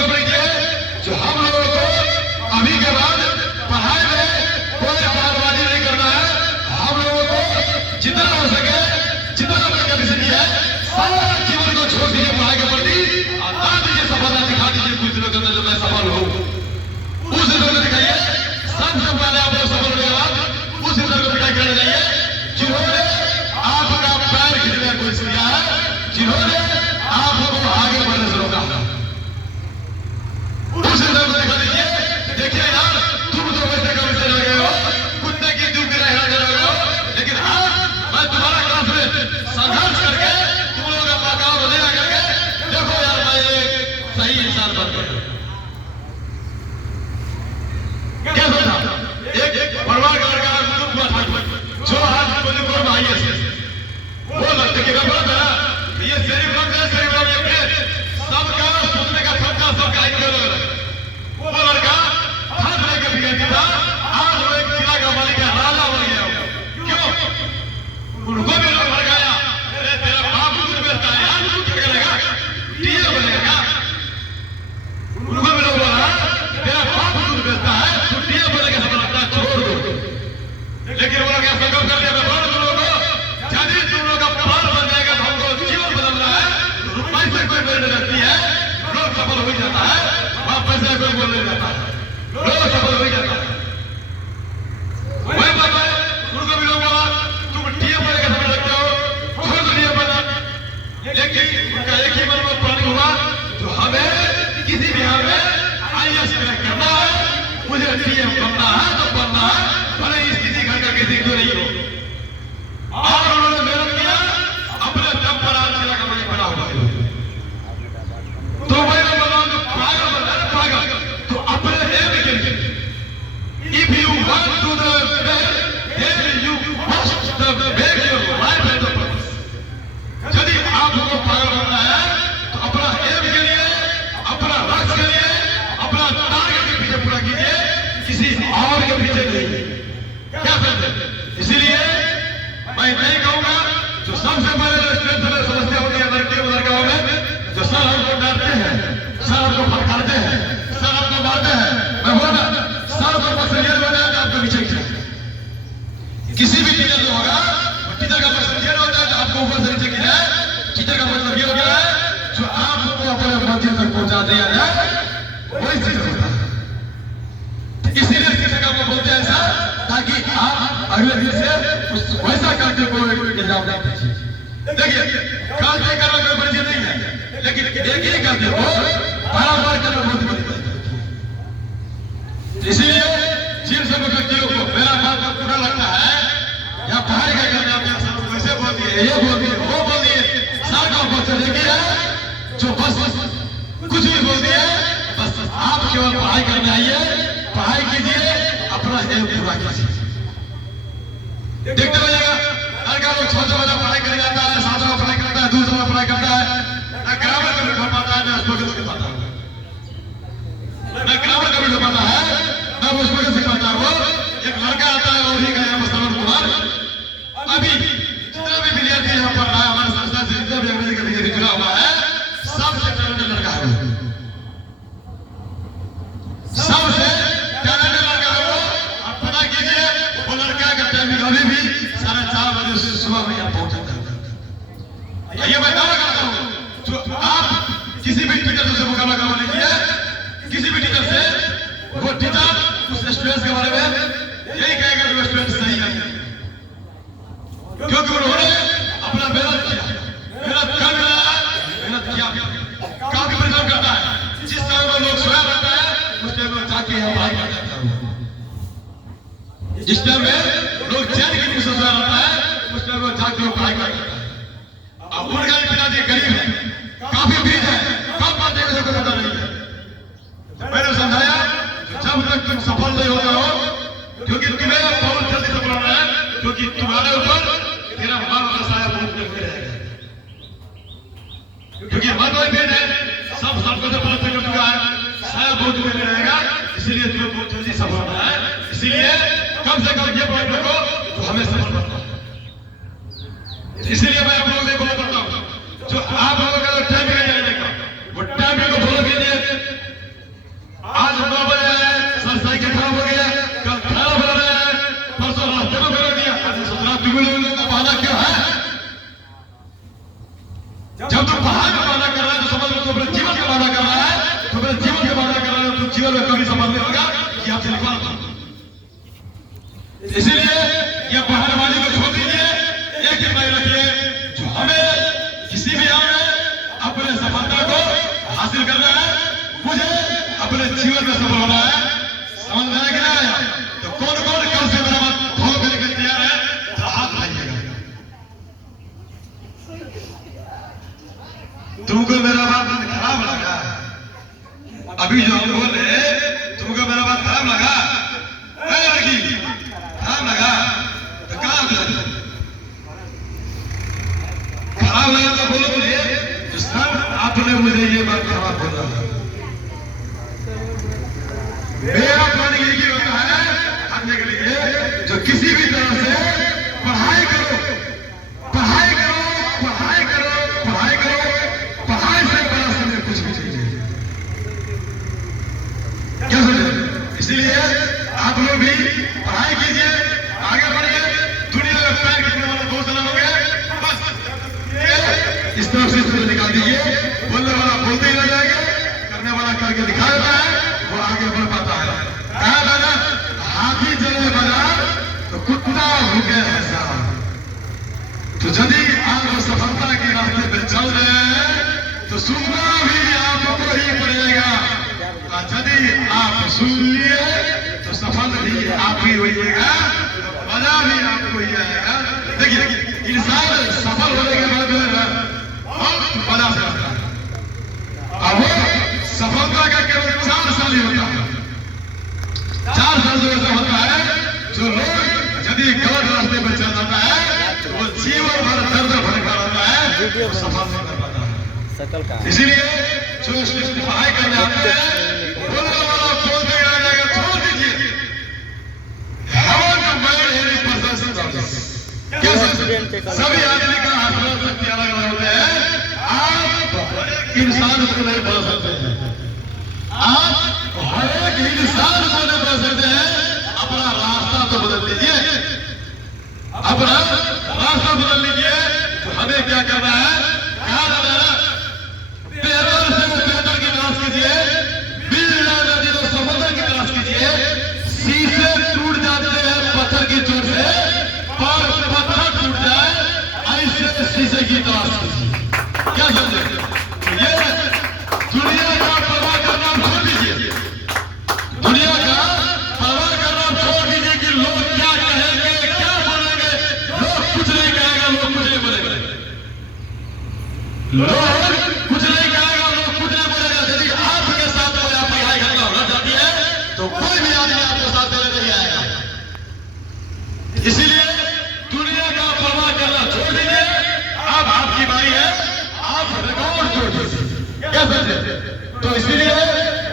समझिए जो हम लोगों को अभी के बाद पढ़ाई में कोई बर्बादी नहीं करना है। हम लोगों को जितना हो सके, जितना कैपेसिटी है, सारा जीवन को छोड़ दीजिए पढ़ाई के प्रति और ला दीजिए सफलता, दिखा दीजिए कुछ दिनों के अंदर जो मैं सफल हूँ। उस दिन को दिखाइए। सबसे पहले आप लोग सफल होने के बाद उस दिन को पिटाई करने जाइए जिन्होंने आपका पैर खींचने का कोशिश किया है, जिन्होंने आपको आगे बढ़ने से रोका। उस दिन को दिखा दीजिए। देखिए यार, तुम तो वैसे कभी से लगे हो, कुत्ते की दूध भी रहना रहे हो, लेकिन हाँ, मैं तुम्हारा क्लास में संघर्ष करके तुम लोगों का पकाव बनेगा करके देखो यार, मैं एक सही इंसान बन गया। क्या सोचा? एक परिवार का लड़का जो आज मुझे भाई है वो लगता है कि ये शरीफ लोग है, शरीफ लोग सबका सोचने का सबका सबका वो लड़का हाथ लेके बिगड़ती था, आज वो एक जिला का मालिक है, राजा बन गया। क्यों? उनको भी लोग भड़काया, अरे तेरा बाप दूध बेचता है यार, तू क्या करेगा, टीए बनेगा। उनको भी लोग बोला तेरा बाप दूध बेचता है, तू टीए बनेगा, सब लगता है छोड़ दो। लेकिन वो लोग ऐसा कर दिया, तुम लोगों को यदि तुम लोग का प्राण बन जाएगा तो हमको जीवन बदलना है, पैसे कोई बोलने लगती है, लोग सफल हो जाता है, वहां पैसे कोई बोलने लगता है, लोग सफल हो जाता है। वही बात है, उनको भी लोग बोला तुम टीए बनेगा, समझ लगते हो, छोड़ दो टीए बना। लेकिन उनका एक ही मन में प्लानिंग हुआ, जो हमें किसी भी हाल में IAS करना है, मुझे टीए बनना है तो बनना है, भले इस किसी घर का किसी को नहीं हो। और उन्होंने मेहनत किया, अपने दम पर आज जिला का मालिक बना हुआ है। तो मैं बताऊं जो पागल बनता है, पागल तो अपने एम के लिए if you want to the best, then you must make your life as a purpose। यदि आपको पागल बनना है तो अपना एम के लिए, अपना लक्ष्य के लिए, अपना टारगेट के पीछे पूरा कीजिए, किसी और के पीछे नहीं। क्या समझे? इसीलिए मैं नहीं कहूंगा जो सबसे पहले जो स्ट्रेंथ में समस्या होती है लड़कियों लड़काओं में, जो सर हमको डांटते हैं, सर हमको फटकारते हैं, सर हमको मारते हैं, मैं बोला सर को पर्सनल हो जाए तो आपको पीछे खींचे। किसी भी टीचर जो होगा, टीचर का पर्सनल होता है तो आपको ऊपर से नीचे खींचा है। टीचर का मतलब ये हो गया है जो आपको अपने मंजिल तक पहुंचा दिया जाए, वही टीचर होता है। इसीलिए टीचर का वो बोलते हैं ऐसा, ताकि आप अगले दिन से वैसा करके कोई एग्जाम ना दीजिए। देखिए गलती करना कोई बड़ी चीज नहीं है, लेकिन एक ही गलती को बार-बार करना बहुत बड़ी बात है। इसीलिए जिन सब व्यक्तियों को मेरा बात पूरा लगता है या पढ़ाई का करने आपके साथ वैसे बोल दिए, ये बोल दिए, वो बोल दिए, सार का बच्चा देखिए जो बस कुछ भी बोल दिए, बस आप केवल पढ़ाई करने आइए, पढ़ाई कीजिए, अपना एम पूरा कीजिए। देखते रहिएगा लड़का लोग 6 बजे पढ़ाई करने जाता है, 7 बजे पढ़ाई करता है, 2 बजे पढ़ाई करता है, ना ग्रामर कभी ढो पाता है, ना स्पोकन सीख पाता है, ना ग्रामर कभी ढो पाता है, ना वो स्पोकन सीख पाता है। वो एक लड़का आता है और ही गया श्रवण कुमार, अभी जितना भी विद्यार्थी यहाँ पढ़ रहा है हमारे संस्था से, जितना भी अंग्रेजी का विद्यार्थी जुड़ा हुआ है, सबसे टैलेंटेड लड़का है, सबसे टैलेंटेड लड़का है वो। आप पता कीजिए वो लड़का का टाइमिंग अभी भी 4:30 बजे से सुबह में यहाँ पहुंच जाता है। ये मैं दावा करता हूँ, जो आप किसी भी टीचर से मुकाबला करवा लीजिए, किसी भी टीचर से, वो टीचर उस स्टूडेंट के बारे में यही कहेगा जो स्टूडेंट सही है, क्योंकि उन्होंने अपना मेहनत किया, मेहनत कर रहा है, मेहनत किया, काफी परिश्रम करता है। जिस टाइम में लोग सोया रहता है उस टाइम में जाके यहाँ पढ़ाई कर जाता है। जिस टाइम में लोग चैन की नींद से सोया रहता है उस टाइम में जाके पढ़ाई कर जाता है। अब उनका पिताजी गरीब है, काफी भीड़ है, कब बात है कोई पता नहीं है। मैंने समझाया जब तक तुम सफल नहीं होते हो, क्योंकि तुम्हें बहुत जल्दी सफल होना है, क्योंकि तुम्हारे ऊपर तेरा मन का साया बहुत करते रहेगा, क्योंकि मन वही भेद है, सब सबको से पता चल चुका है, साया बहुत करते रहेगा, इसीलिए तुम्हें बहुत जल्दी सफल होना है। इसीलिए कम से कम ये पॉइंट रखो तो हमें सफल करना है। इसीलिए मैं आप लोगों को बोला करता हूँ, जो आप लोगों का टाइम है वो टाइम को फॉलो कीजिए, विफल था। इसीलिए ये बहानेबाजी को छोड़ दीजिए, एक जिम्मेदारी रखिए जो हमें किसी भी आम में अपने सफलता को हासिल करना है, मुझे अपने जीवन में सफल होना है। समझ में आया कि नहीं आया? तो कौन कौन कल से मेरा बात फॉलो करने के लिए तैयार है तो हाथ उठाइएगा। तुमको मेरा बात खराब लगा? अभी जो हम बोले तुमको मेरा बात खराब लगा? लड़की खराब लगा तो कहा खराब लगा तो बोलो मुझे तो सर आपने मुझे ये बात खराब बोला। मेरा प्रण यही होता है करने के लिए जो किसी भी तरह से पढ़ाई करो, पढ़ाई करो, पढ़ाई करो, पढ़ाई करो, पढ़ाई से बड़ा समय कुछ भी चाहिए। क्या समझे? इसीलिए आप लोग भी पढ़ाई कीजिए, आगे बढ़िए। दुनिया में पैर गिरने वाले बहुत सारे लोग हैं, बस इस तरफ से निकाल दीजिए। बोलने वाला बोलते ही रह जाएगा, करने वाला करके दिखा देता है, वो आगे बढ़ पाता है। कहा था ना, हाथी चले बाजार तो कुत्ता भूखे ऐसा। तो यदि आप सफलता के रास्ते पे चल रहे हैं तो सुनना भी आपको ही पड़ेगा, और यदि आप सुन लिए तो सफल भी आप ही होइएगा, मजा भी आपको ही आएगा। देखिए इंसान सफल होने के बाद बहुत मजा से आता है, और वो सफलता का केवल 4 साल ही होता है। 4 साल जो ऐसा होता है जो लोग यदि गलत रास्ते पर चल जाता है तो वो जीवन भर दर्द भटका रहता है, सफल नहीं कर पाता है। इसीलिए जो पढ़ाई करने आते हैं बोलने वाला बोलते रह जाएगा, छोड़ दीजिए। सभी आदमी का हासिल शक्ति अलग अलग होते हैं। आप इंसान को नहीं बदल सकते हैं, आप हर एक इंसान को नहीं बदल सकते हैं। अपना रास्ता तो बदल लीजिए, अपना रास्ता बदल लीजिए। तो हमें क्या करना है? कहा जाता है बेहतर से बेहतर की तलाश कीजिए, बिना नदी तो समुद्र की तलाश कीजिए। शीशे टूट जाते हैं पत्थर की चोट से, पर पत्थर टूट जाए ऐसे शीशे की तलाश कीजिए। क्या समझे? ये दुनिया का परवाह करना छोड़ दीजिए, दुनिया का परवाह करना छोड़ दीजिए कि लोग क्या कहेंगे, क्या बोलेंगे। लोग कुछ नहीं कहेगा, लोग कुछ नहीं बोलेंगे, लोग कुछ नहीं कहेगा, लोग कुछ नहीं बोलेगा। यदि आपके साथ कोई आपकी लड़ाई घटना घट जाती है तो कोई भी आदमी आपके साथ देने नहीं आएगा। इसीलिए दुनिया का परवाह करना छोड़ दीजिए। अब आपकी बारी है, आप रिकॉर्ड तोड़ दीजिए। क्या समझे? तो इसीलिए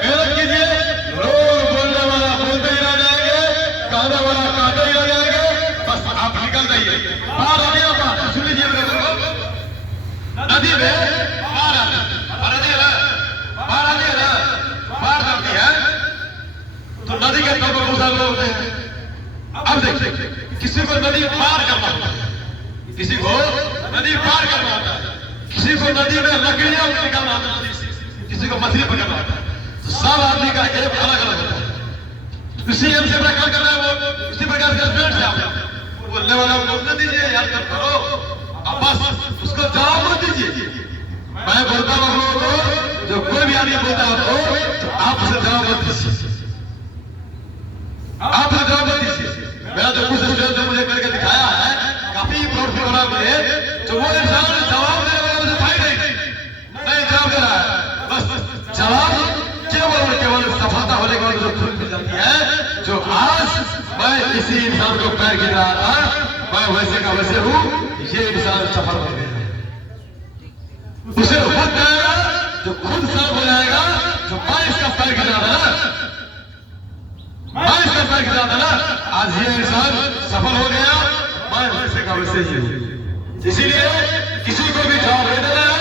मेहनत कीजिए। लोग बोलने वाला बोलते ही रह जाएंगे, कहने वाला कहते ही रह जाएंगे, बस आप निकल जाइए। बाहर आ गया, बाहर सुन लीजिए मेरे को। नदी में बाढ़ आती है, बाढ़ आती है, बाढ़ आती है तो नदी के तल पर बहुत सारे लोग होते हैं। अब देखिए किसी को नदी पार करना होता है, किसी को नदी पार करना होता है, किसी को नदी में लकड़ियां निकालना होता है, किसी को मछली पकड़ना होता है। तो सब आदमी का एम अलग अलग होता है। उसी एम से प्रकार करना है, वो उसी प्रकार से पेट से आप बोलने वाला बोलने दीजिए, याद करो। अब बस उसको जवाब मत दीजिए। मैं बोलता हूँ आप लोगों को, जो कोई भी आदमी बोलता है आपको तो आप उसे जवाब मत दीजिए, आप उसे जवाब मत दीजिए। मेरा जो कुछ स्टूडेंट ने मुझे करके दिखाया है, काफी प्रॉफिट हो रहा है। जो वो इंसान जवाब देने वाला मुझे फायदा नहीं जवाब दे रहा है, बस जवाब केवल और केवल सफलता होने के बाद जो खुद मिल जाती है। जो आज मैं इसी इंसान को पैर गिर रहा था, मैं वैसे का वैसे हूं, ये इंसान सफल हो गया। उसे खुद जाएगा जो खुद सफल हो जाएगा। जो मैं इसका पैर गिर रहा था ना, मैं इसका पैर गिर रहा था ना, आज ये इंसान सफल हो गया, मैं वैसे का वैसे ही हूं। इसीलिए किसी को भी जवाब दे देना है,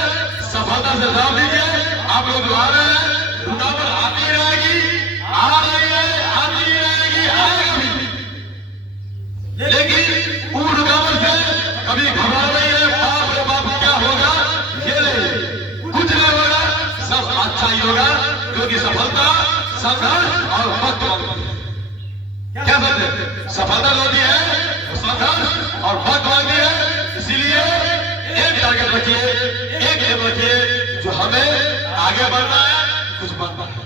सफलता से जवाब दीजिए। आप लोग जो आ रहे हैं रुकावट आती रहेगी, आ रही है, आती रहेगी, आएगा भी, लेकिन उन रुकावट से कभी घबरा नहीं है। बाप रे बाप क्या होगा, ये नहीं, कुछ नहीं होगा, सब अच्छा ही होगा, क्योंकि सफलता संघर्ष और वक्त मांगती है। सफलता होती है वो संघर्ष और वक्त मांगती है। इसीलिए एक टारगेट रखिए, एक एम रखिए जो हमें आगे बढ़ना है, कुछ बनना है।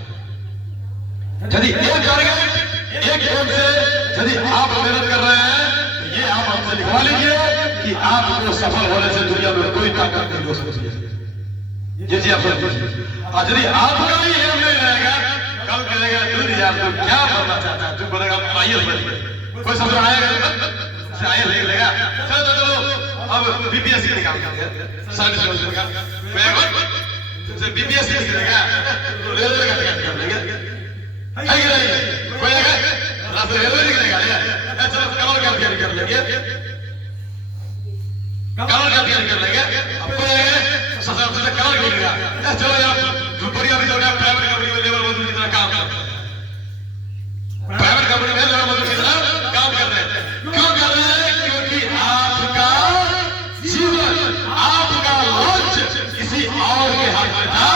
यदि एक टारगेट एक एम से यदि आप मेहनत कर रहे हैं तो ये आप हमसे लिखवा लीजिए कि आपको सफल होने से दुनिया में कोई ताकत नहीं हो सकती है। ये चीज आप समझिए। और यदि आपका ही एम नहीं रहेगा, कल कहेगा दुनिया तुम क्या बनना चाहता है, तुम बोलेगा आईएएस बनिए, कोई समझ आएगा आईएएस नहीं लेगा। चलो चलो अब बीपीएससी का निकाल करके सर्विस रोजगार का बीपीएससी से लेगा रेलवे का टिकट कर लेंगे, है कि नहीं? कोई लेगा रास्ते रेलवे निकलेगा, चलो करोड़ का तैयारी कर लेंगे, करोड़ का तैयारी कर लेंगे। अब कोई सबसे करोड़ मिलेगा, चलो यार बढ़िया भी जाओ प्राइवेट कंपनी में लेबर मजदूर की तरह काम करते हैं, प्राइवेट कंपनी में लेबर मजदूर की तरह काम कर रहे हैं। क्यों कर रहे हैं? क्योंकि आपका जीवन, आपका लक्ष्य किसी और के हाथ में था,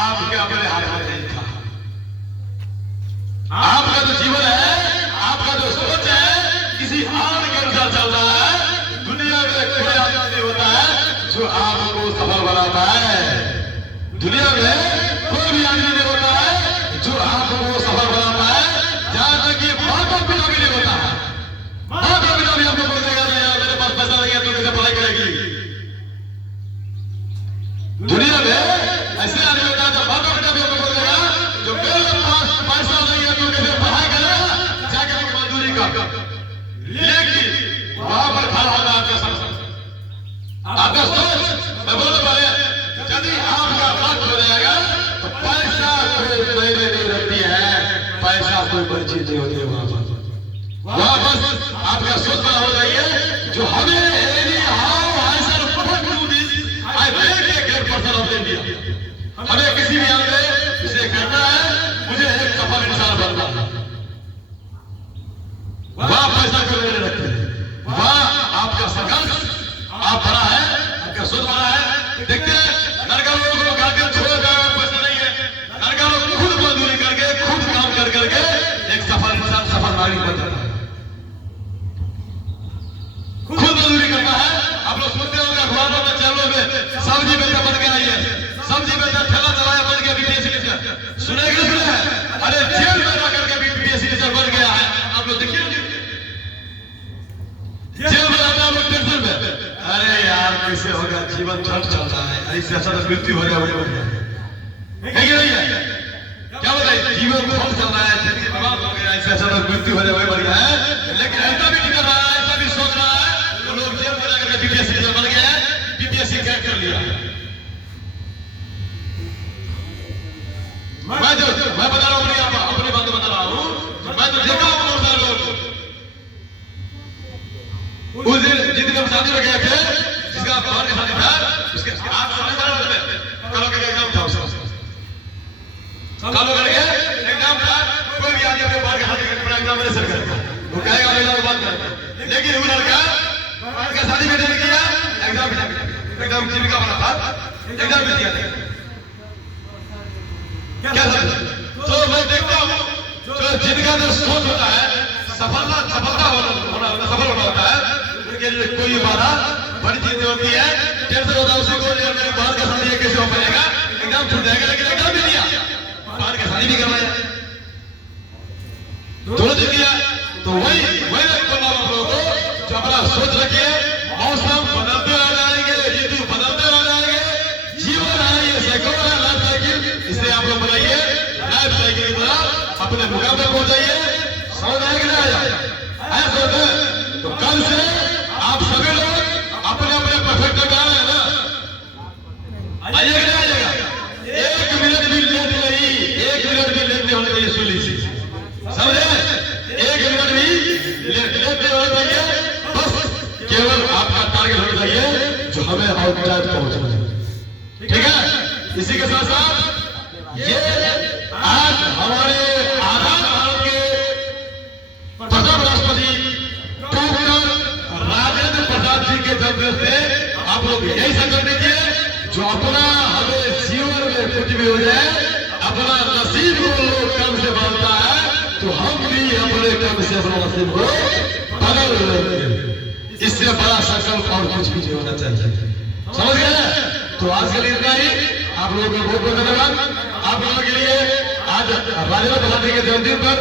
आपके अपने हाथ में नहीं था। आपका जो जीवन है, आपका जो सोच है, किसी और के अनुसार चल रहा है। दुनिया में कोई आदमी नहीं होता है जो आपको सफल बनाता है। दुनिया में कोई भी आदमी नहीं होता है जो आपको सफल बनाता है। जहां तक कि माता पिता भी नहीं होता है। माता पिता भी आपको बोल देगा नहीं यार मेरे पास पैसा नहीं है तो कैसे पढ़ाई करेगी। दुनिया में ऐसे आदमी होता है जब माता पिता भी आपको बोल देगा जो मेरे पास पैसा नहीं है तो कैसे पढ़ाई करेगा, जाकर मजदूरी कर। लेकिन वहां पर खड़ा होगा आपका संसार, आपका सोच। मैं बोलने वाले यदि आपका लक्ष्य हो जाएगा तो पैसा कोई पहले नहीं रखती है, पैसा कोई बड़ी चीज नहीं होती है। वहां बस आपका सोच बड़ा हो जाइए जो हमें हमें किसी भी हाल में इसे करना है, मुझे एक सफल इंसान बनना है। वहां पैसा क्यों नहीं रखते? वहां आपका संघर्ष आप बड़ा है, आपका सोच बड़ा है। देखते हैं लड़का लोगों को गार्जियन छोड़कर पैसा नहीं है, लड़का लोग खुद मजदूरी करके खुद काम कर करके एक सफल इंसान, सफल नागरिक बन जाता है। खुद मजदूरी करता है। आप लोग सुनते होंगे अखबारों में, चैनलों में, सब्जी बेचा बन गया, ये सब्जी बेचा ठेला चलाया बन गया बीपीएससी टीचर। सुने कि नहीं सुने? अरे जेल में जाकर के बीपीएससी टीचर बन गया है। आप लोग देखिए जेल में रहता है लोग टेंशन में। अरे यार कैसे होगा, जीवन झट चल रहा है, इससे अच्छा तो मृत्यु हो जाए है कि नहीं है? क्या बताइए, जीवन झट चल रहा है, जिंदगी बर्बाद हो गया, इससे अच्छा तो मृत्यु हो जाए वही बढ़िया है। लेकिन ऐसा भी नहीं कर रहा है, ऐसा भी सोच रहा है तो लोग जेल में जाकर के बीपीएससी टीचर बन गया है, बीपीएससी क्रैक कर लिया। मैं बता रहा हूँ अपनी बात बता रहा हूँ। मैं तो देखा हूँ बहुत सारे लोग उस दिन जिस दिन हम शादी में गए थे, जिसका बहन का शादी था, उसके आप कलो के एग्जाम था, कलो करके एग्जाम था। कोई भी आदमी अपने बहन का शादी करके एग्जाम में सर करेगा, वो कहेगा एग्जाम बात करेगा। लेकिन वो लड़का बहन का शादी में नहीं किया, एग्जाम जीविका बना था, एग्जाम में दिया था। क्या तो मैं देखता हूँ जो जिनका जो सोच होता है सफलता होना होता है, उनके लिए कोई बाधा बड़ी चीज होती है। टेंशन होता है उसी को, मेरी बहन का शादी कैसे हो पाएगा, एग्जाम छूट जाएगा। लेकिन एग्जाम भी दिया, बहन का शादी भी करवाया, दोनों चीज किया। तो वही बोला आप लोगों को जो अपना सोच रखिए। मौसम बदलते रह जाएंगे, ऋतु बदलते रह जाएंगे, जीवन है ये साइकिल है, लाइफ साइकिल। इसलिए आप लोग बनाइए लाइफ साइकिल की तरह अपने मुकाम पे पहुंचाइए। समझ आएगा ना? ऐसा सोचते तो कल से आप सभी लोग अपने अपने परफेक्ट में आ रहे हैं ना, आइएगा नहीं आइएगा? एक मिनट भी लेट नहीं, एक मिनट भी लेट नहीं होने चाहिए। सुन लीजिए, समझे? एक मिनट भी लेट नहीं होना चाहिए। बस केवल आपका टारगेट होना चाहिए जो हमें आउट टाइम पहुंचना चाहिए। ठीक है? इसी के साथ साथ ये आज हमारे आजाद भारत के प्रथम राष्ट्रपति डॉक्टर राजेंद्र प्रसाद जी के जन्मदिन से आप लोग यही संकल्प लीजिए जो अपना हमें जीवन में कुछ भी हो जाए, अपना नसीब को लोग कम से बढ़ता है तो तो हम भी अपने कर्म से अपना नसीब को बदल लेंगे। इससे बड़ा संकल्प और कुछ भी नहीं होना चाहिए। समझ गए? तो आज के लिए इतना ही। आप लोगों को बहुत बहुत धन्यवाद। आप लोगों के लिए आज राजेंद्र प्रसाद जी के जन्मदिन पर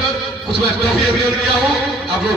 कुछ मैं टॉफी अभियान किया हूँ। आप लोग